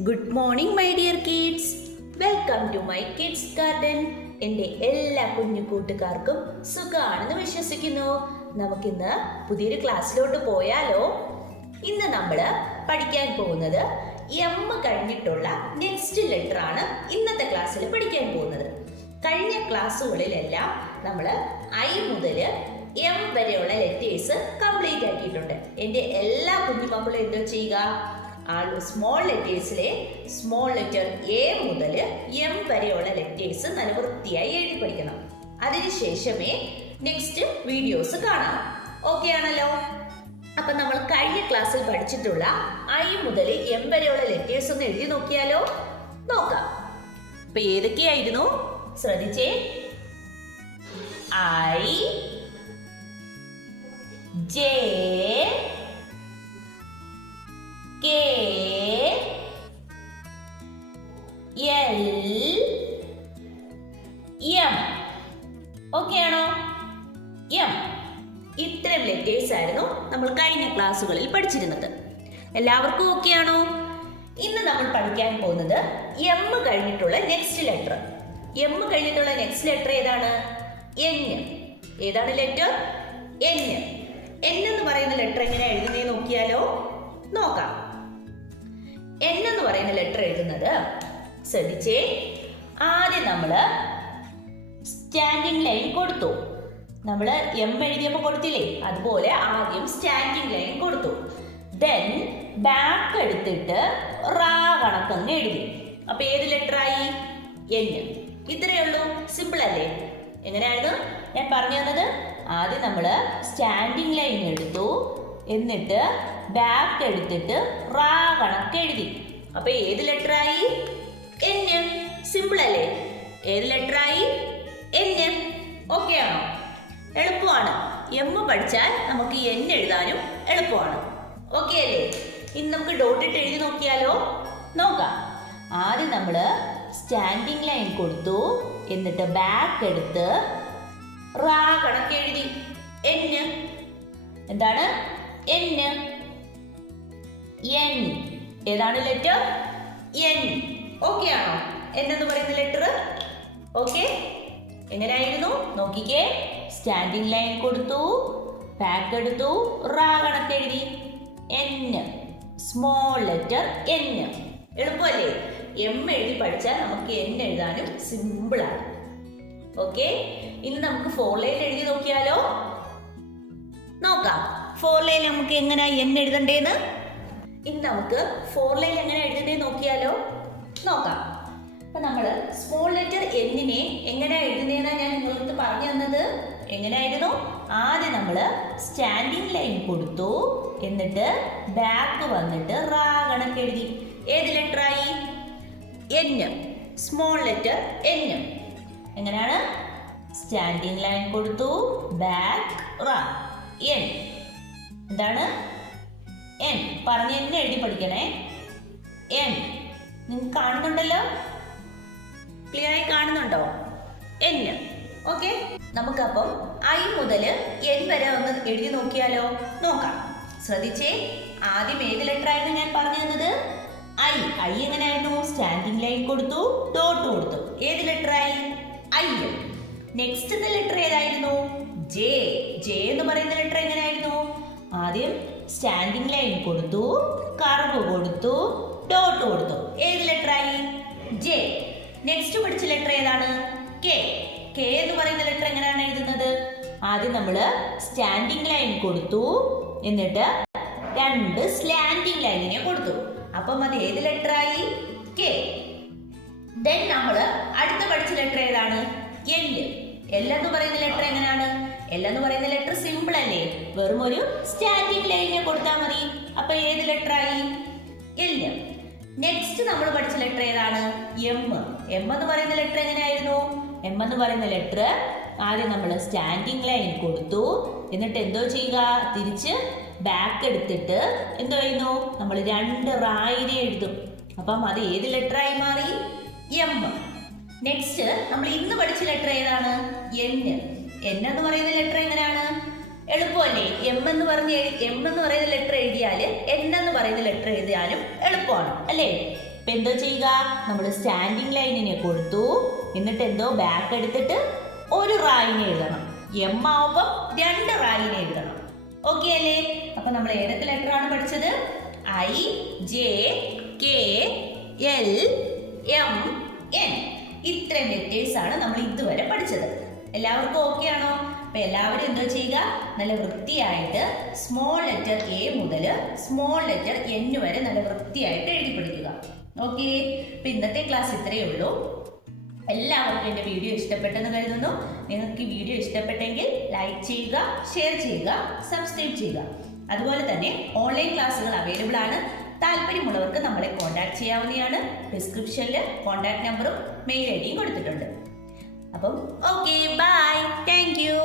Good morning my dear kids. Welcome to my kids garden. എൻ്റെ എല്ലാ കുഞ്ഞു കൂട്ടുകാർക്കും സുഖമാണെന്ന് വിശ്വസിക്കുന്നു. നമുക്കിന്ന് പുതിയൊരു ക്ലാസ്സിലോട്ട് പോയാലോ? ഇന്ന് നമ്മൾ പഠിക്കാൻ പോകുന്നത് എം കഴിഞ്ഞിട്ടുള്ള നെക്സ്റ്റ് ലെറ്റർ ആണ് ഇന്നത്തെ ക്ലാസ്സിൽ പഠിക്കാൻ പോകുന്നത്. കഴിഞ്ഞ ക്ലാസ്സുകളിലെല്ലാം നമ്മൾ ഐ മുതൽ എം വരെയുള്ള ലെറ്റേഴ്സ് കംപ്ലീറ്റ് ആക്കിയിട്ടുണ്ട്. എൻ്റെ എല്ലാ കുഞ്ഞുമക്കളും എന്തോ ചെയ്യുക, സ്മോൾ ലെറ്റേഴ്സിലെ സ്മോൾ ലെറ്റർ എ മുതൽ എം വരെയുള്ള ലെറ്റേഴ്സ് നല്ല വൃത്തിയായി എഴുതി പഠിക്കണം. അതിനുശേഷമേ നെക്സ്റ്റ് വീഡിയോസ് കാണാം. ഓക്കെ ആണല്ലോ? അപ്പം നമ്മൾ കഴിഞ്ഞ ക്ലാസ്സിൽ പഠിച്ചിട്ടുള്ള ഐ മുതൽ എം വരെയുള്ള ലെറ്റേഴ്സ് ഒന്ന് എഴുതി നോക്കിയാലോ? നോക്കാം. അപ്പൊ ഏതൊക്കെയായിരുന്നു ശ്രദ്ധിച്ചേ. I, J, K, L, M. Okay ആണോ? എം. ഇത്തരം ലെറ്റേഴ്സ് ആയിരുന്നു നമ്മൾ കഴിഞ്ഞ ക്ലാസ്സുകളിൽ പഠിച്ചിരുന്നത്. എല്ലാവർക്കും ഓക്കെ ആണോ? ഇന്ന് നമ്മൾ പഠിക്കാൻ പോകുന്നത് എം കഴിഞ്ഞിട്ടുള്ള നെക്സ്റ്റ് ലെറ്റർ. എം കഴിഞ്ഞിട്ടുള്ള നെക്സ്റ്റ് ലെറ്റർ ഏതാണ്? എൻ. ഏതാണ് ലെറ്റർ? എൻ. എൻ എന്ന് പറയുന്ന ലെറ്റർ എങ്ങനെ എഴുതുന്നേ നോക്കിയാലോ? നോക്കാം. എൻ എന്ന് പറയുന്ന ലെറ്റർ എഴുതുന്നത് ശ്രദ്ധിച്ചേ. ആദ്യം നമ്മൾ സ്റ്റാൻഡിങ് ലൈൻ കൊടുത്തു. നമ്മൾ എം എഴുതിയപ്പോൾ കൊടുത്തില്ലേ, അതുപോലെ ആദ്യം സ്റ്റാൻഡിങ് ലൈൻ കൊടുത്തു. ദെൻ ബാക്ക് എടുത്തിട്ട് റാ കണക്കങ്ങ് എഴുതി. അപ്പൊ ഏത് ലെറ്ററായി? എൻ. ഇത്രയേ ഉള്ളൂ. സിമ്പിൾ അല്ലേ? എങ്ങനെയായിരുന്നു ഞാൻ പറഞ്ഞു തന്നത്? ആദ്യം നമ്മൾ സ്റ്റാൻഡിങ് ലൈൻ എടുത്തു, എന്നിട്ട് ബാക്ക് എടുത്തിട്ട് റാ കണക്ക് എഴുതി. അപ്പൊ ഏത് ലെറ്ററായി? എൻ. സിമ്പിൾ അല്ലേ? ഏത് ലെറ്ററായി? എൻ. ഓക്കെ ആണോ? എളുപ്പമാണ്. എം പഠിച്ചാൽ നമുക്ക് എൻ എഴുതാനും എളുപ്പമാണ്. ഓക്കെ അല്ലേ? ഇനി നമുക്ക് ഡോട്ട് ഇട്ട് എഴുതി നോക്കിയാലോ? നോക്കാം. ആദ്യം നമ്മൾ സ്റ്റാൻഡിങ് ലൈൻ കൊടുത്തു, എന്നിട്ട് ബാക്ക് എടുത്ത് റാ കണക്ക് എഴുതി. എൻ. എന്താണ്? എൻ. എൻ. ഏതാണ് ലെറ്റർ? എൻ. ഓക്കെ ആണോ? എൻ എന്ന് പറയുന്ന ലെറ്റർ. ഓക്കെ. എങ്ങനെയായിരുന്നു നോക്കിക്കേ. സ്റ്റാൻഡിങ് ലൈൻ കൊടുത്തു, ബാക്ക് എടുത്തു, റാ കണക്ക് എഴുതി. എൻ. Small letter N. എളുപ്പമല്ലേ? എം എഴുതി പഠിച്ചാൽ നമുക്ക് എൻ എഴുതാനും സിമ്പിളാണ്. ഓക്കെ. ഇനി നമുക്ക് 4 ലൈൻ എഴുതി നോക്കിയാലോ? നോക്കാം. 4 ലൈൻ നമുക്ക് എങ്ങനെ എൻ എഴുതണ്ടേന്ന്. ഇനി നമുക്ക് 4 ലൈൻ എങ്ങനെ എഴുതുന്നേ നോക്കിയാലോ? നോക്കാം. അപ്പൊ നമ്മൾ സ്മോൾ ലെറ്റർ എന്നിനെ എങ്ങനെ എഴുതുന്നേന്നാ ഞാൻ നിങ്ങൾക്ക് പറഞ്ഞു തന്നത്. എങ്ങനെയായിരുന്നു? ആദ്യം നമ്മൾ സ്റ്റാൻഡിങ് ലൈൻ കൊടുത്തു, എന്നിട്ട് ബാക്ക് വന്നിട്ട് റാ കണക്ക് എഴുതി. ഏത് ലെറ്ററായി? എൻ. Small letter N. എങ്ങനെയാണ്? സ്റ്റാൻഡിങ് ലൈൻ കൊടുത്തു, ബാക്ക് റാ. എൻ. എന്താണ്? എൻ. പറഞ്ഞ് എന്നെ എഴുതി പഠിക്കണേ. എൻ. നിങ്ങൾക്ക് കാണുന്നുണ്ടല്ലോ? ക്ലിയർ ആയി കാണുന്നുണ്ടോ? എൻ. ഓക്കെ. നമുക്കപ്പം ഐ മുതൽ എൻ വരെ ഒന്ന് എഴുതി നോക്കിയാലോ? നോക്കാം. ശ്രദ്ധിച്ചേ. ആദ്യം ഏത് ലെറ്റർ ആയിരുന്നു ഞാൻ പറഞ്ഞു തന്നത്? ഐ. ഐ എങ്ങനെയായിരുന്നു? സ്റ്റാൻഡിങ് ലൈൻ കൊടുത്തു, ഡോട്ട് കൊടുത്തു. ഏത് ലെറ്ററായി? ഐ. നെക്സ്റ്റ് ലെറ്റർ ഏതായിരുന്നു? ജെ. ജെ എന്ന് പറയുന്ന ലെറ്റർ എങ്ങനെയായിരുന്നു? ആദ്യം സ്റ്റാൻഡിങ് ലൈൻ കൊടുത്തു, കർവ് കൊടുത്തു, ഡോട്ട് കൊടുത്തു. ഏത് ലെറ്ററായി? ജെ. നെക്സ്റ്റ് പഠിച്ച ലെറ്റർ ഏതാണ്? കെ. കെ എന്ന് പറയുന്ന ലെറ്റർ എങ്ങനെയാണ് എഴുതുന്നത്? ആദ്യം നമ്മൾ സ്റ്റാൻഡിങ് ലൈൻ കൊടുത്തു, എന്നിട്ട് 2 സ്ലാൻഡിങ് ലൈനിനെ കൊടുത്തു. അപ്പം അത് ഏത് ലെറ്ററായി? കെ. ദെൻ നമ്മൾ അടുത്ത പഠിച്ച ലെറ്റർ ഏതാണ്? എൽ. എൽ എന്ന് പറയുന്ന ലെറ്റർ എങ്ങനെയാണ്? എൽ എന്ന് പറയുന്ന ലെറ്റർ സിമ്പിൾ അല്ലേ? വെറും ഒരു സ്റ്റാൻഡിങ് ലൈനിനെ കൊടുത്താൽ മതി. അപ്പൊ ഏത് ലെറ്ററായി? എൽ. നെക്സ്റ്റ് നമ്മൾ പഠിച്ച ലെറ്റർ ഏതാണ്? എം. എം എന്ന് പറയുന്ന ലെറ്റർ എങ്ങനെയായിരുന്നു? എം എന്ന് പറയുന്ന ലെറ്റർ ആദ്യം നമ്മൾ സ്റ്റാൻഡിങ് ലൈൻ കൊടുത്തു, എന്നിട്ട് എന്തോ ചെയ്യുക? തിരിച്ച് ബാക്ക് എടുത്തിട്ട് എന്തോ ചെയ്യുന്നു? നമ്മൾ 2 റായിനെ എഴുതും. അപ്പം അത് ഏത് ലെറ്ററായി മാറി? എം. നെക്സ്റ്റ് നമ്മൾ ഇന്ന് പഠിച്ച ലെറ്റർ ഏതാണ്? എൻ. എൻ എന്ന് പറയുന്ന ലെറ്റർ എങ്ങനെയാണ്? എളുപ്പമല്ലേ? എം എന്ന് പറയുന്ന ലെറ്റർ എഴുതിയാൽ എൻ എന്ന് പറയുന്ന ലെറ്റർ എഴുതിയാലും എളുപ്പമാണ് അല്ലേ? ഇപ്പൊ എന്തോ ചെയ്യുക, നമ്മൾ സ്റ്റാൻഡിങ് ലൈനിനെ കൊടുത്തു, എന്നിട്ട് എന്തോ ബാക്ക് എടുത്തിട്ട് ഒരു റായിനെ എഴുതണം. എം ആവുമ്പോൾ 2 റായിനെ എഴുതണം. ഓക്കെ അല്ലേ? അപ്പൊ നമ്മൾ ഏതൊക്കെ ലെറ്റർ ആണ് പഠിച്ചത്? I, J, K, L, M, N. ഇത്രയും ലെറ്റേഴ്സ് ആണ് നമ്മൾ ഇതുവരെ പഠിച്ചത്. എല്ലാവർക്കും ഓക്കെ ആണോ? അപ്പൊ എല്ലാവരും എന്തോ ചെയ്യുക, നല്ല വൃത്തിയായിട്ട് സ്മോൾ ലെറ്റർ എ മുതൽ സ്മോൾ ലെറ്റർ എൻ വരെ നല്ല വൃത്തിയായിട്ട് എഴുതി പഠിക്കുക. ഓക്കെ, അപ്പൊ ഇന്നത്തെ ക്ലാസ് ഇത്രയേ ഉള്ളൂ. എല്ലാവർക്കും എൻ്റെ വീഡിയോ ഇഷ്ടപ്പെട്ടെന്ന് കരുതുന്നു. നിങ്ങൾക്ക് ഈ വീഡിയോ ഇഷ്ടപ്പെട്ടെങ്കിൽ ലൈക്ക് ചെയ്യുക, ഷെയർ ചെയ്യുക, സബ്സ്ക്രൈബ് ചെയ്യുക. അതുപോലെ തന്നെ ഓൺലൈൻ ക്ലാസ്സുകൾ അവൈലബിൾ ആണ്. താല്പര്യമുള്ളവർക്ക് നമ്മളെ കോൺടാക്ട് ചെയ്യാവുന്നതാണ്. ഡിസ്ക്രിപ്ഷനിൽ കോൺടാക്ട് നമ്പറും മെയിൽ ഐ ഡിയും കൊടുത്തിട്ടുണ്ട്. അപ്പം ഓക്കെ, ബൈ, താങ്ക് യു.